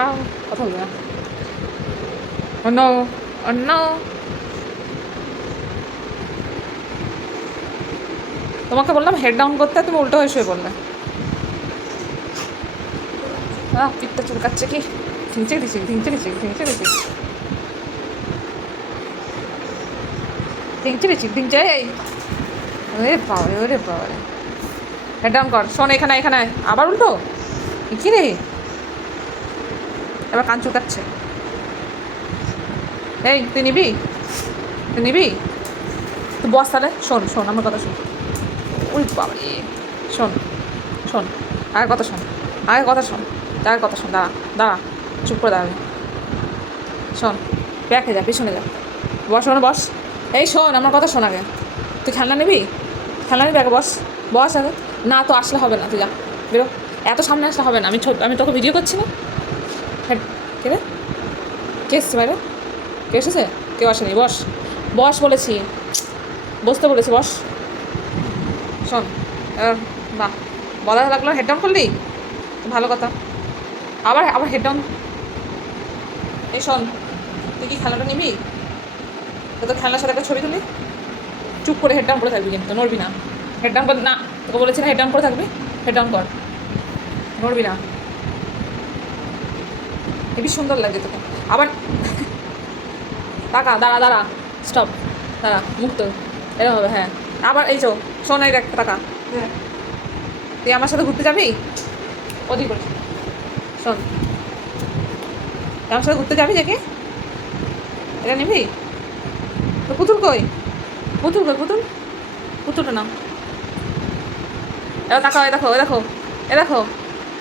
আও কথা বলবে না Oh no. Oh no. তোমাকে বললাম হেড ডাউন করতে, তুমি উল্টো হয়ে শুয়ে পড়লে। আহ, পিঠটা চুলকাচ্ছে কি? ধিংচে দিছি ধিংচে দিছি ধিংচে দিছি। ধিংচে দিছি ধিংচে এই। ওরে বাবা ওরে বাবা হেড ডাউন কর। শোন, এখানে এখানে। আবার উল্টো? কি রে? এবার কান চুকাচ্ছে। এই, তুই নিবি? তুই নিবি? তুই বস তাহলে, শোন শোন, আমার কথা শোন। ওই বাবা রে শোন শোন, আগের কথা শোন, আগের কথা শোন, আগের কথা শোন, দাঁড়া দাঁড়া, চুপ করে দাঁড়াবি শোন ব্যাকে যা, পিছনে যা। বস, শোন, বস। এই, শোন, আমার কথা শোন আগে। তুই খেলনা নিবি? খেলনা নিবি আগে, বস। বস আগে। না, তো আসলে হবে না, তুই যা, বেরো। এত সামনে আসলে হবে না, আমি আমি তোকে ভিডিও করছি না। হ্যাঁ কে রে কে এসছে বাইরে? কে এসেছে? কেউ আসেনি, বস। বস বলেছি। বসতে বলেছি, বস। শোন বাহ বলা লাগল হেড ডাউন করলি ভালো কথা। আবার আবার হেড ডাউন এই শোন, তুই কি খেলাটা নিবি? তো খেলনার সাথে একটা ছবি তুলি। চুপ করে হেড ডাউন করে থাকবি কিন্তু, নড়বি না। হেড ডাউন কর না, তোকে বলেছি না হেড ডাউন করে থাকবি। হেড ডাউন কর। নড়বি না। হেবি সুন্দর লাগে তোকে। আবার টাকা দাঁড়া দাঁড়া স্টপ দাঁড়া মুক্ত এরকম হবে হ্যাঁ। আবার এই চো এই দেখ টাকা তুই আমার সাথে ঘুরতে যাবি? ওদিক করে শোন। আমার সাথে ঘুরতে যাবি দেখি? এটা নিবি? তো পুতুল কই? পুতুল কই পুতুল? পুতুলটা নাও এবার তাকাও এ দেখো এ দেখো এ দেখো।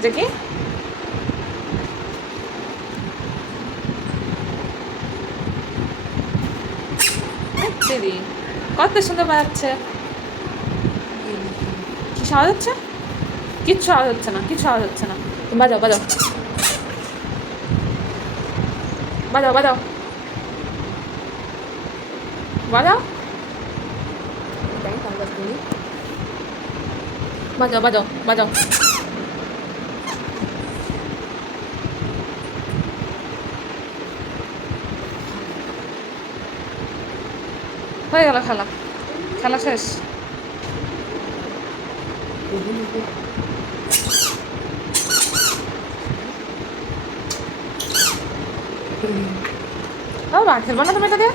যে কি দিদি কত সুন্দর বাজাচ্ছে কি আওয়াজ হচ্ছে কিচ্ছু আওয়াজ হচ্ছে না কিচ্ছু আওয়াজ হচ্ছে না। বাজাও বাজাও। বাজাও বাজাও। বাজাও। বাজাও বাজাও বাজাও। হয়ে গেল খেলা। খেলা শেষ। ও বা খেলব না তুমি এটা দিয়ে?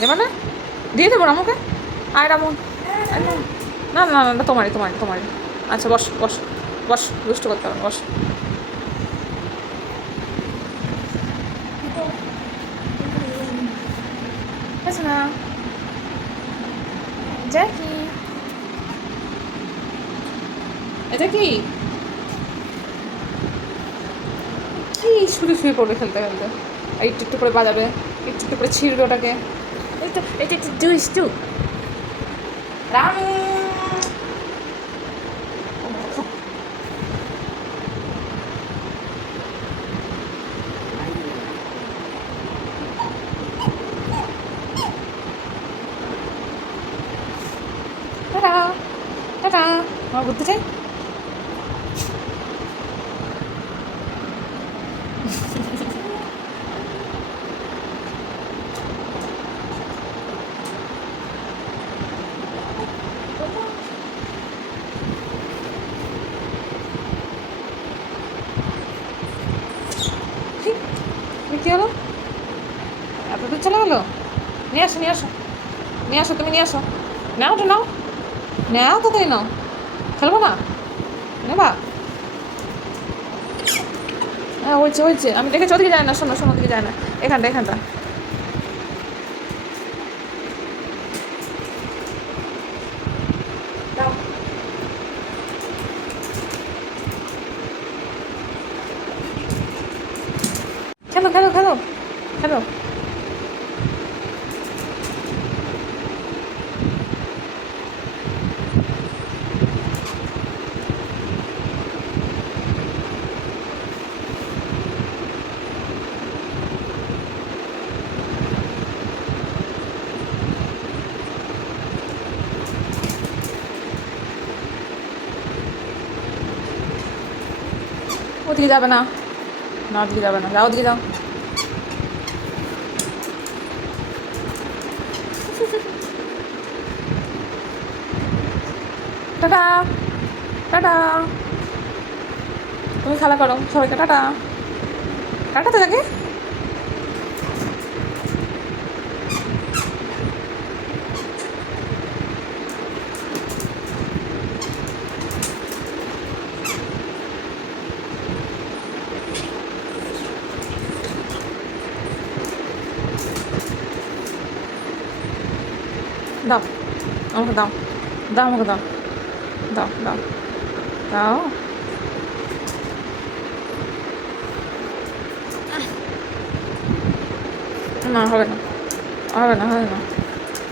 দেবে না? দিয়ে দেবো রামুকে? আয় রামু। না না না না, তোমারই তোমারই তোমারই। আচ্ছা বস বস বস, দুষ্ট করতে হবে, বস। আচ্ছা না জ্যাকি এটা কি? কি শুয়ে পড়বে খেলতে খেলতে? একটু একটু করে বাজাবে, একটু একটু করে ছিঁড়বে ওটাকে। তো, এটা একটু দুইস টু রামু টাটা টাটা আমার চাই কি? হলো? এত দূর চলে গেলো? নিয়ে আসো নিয়ে আসো। নিয়ে আসো, তুমি নিয়ে আসো। নাও তো নাও। নাও তো তাই নাও। খেলব না? নেবা? হ্যাঁ হয়েছে হয়েছে আমি দেখে চোদিকে যায় না, শোনো শোনো দিকে যায় না। এখানটা এখানটা দাও। খেলো খেলো খেলো খেলো ওদিকে যাবে না। না, ওদিকে যাবে না। যাও, ওদিকে যাও। টাটা। টাটা। তুমি খেলা করো সবাইকে। টাটা। টাটা তো যাকে। দাও আমাকে দাও দাও আমাকে দাও দাও দাও দাও না হবে না হবে না হবে না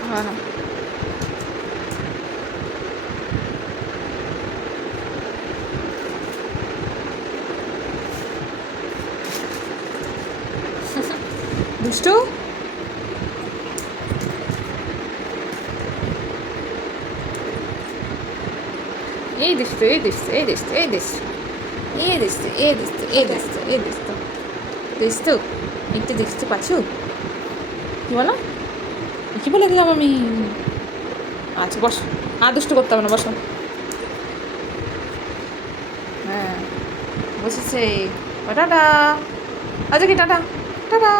হবে না দুষ্টু এই দিস্তু এই দিস্তু এই দিস্তু এই দিস্তু এই দিস্তু এই দিস্তু এই দিস্তু এই দিস্তু দিস্তু একটু দিস্তু পাচ্ছু কি বলো? কি বলে দিলাম আমি? আচ্ছা বস। আর দুষ্টু করতে হবে না, বসো। হ্যাঁ বসেছে। টাটা। আচ্ছা কি টাটা। টাটা।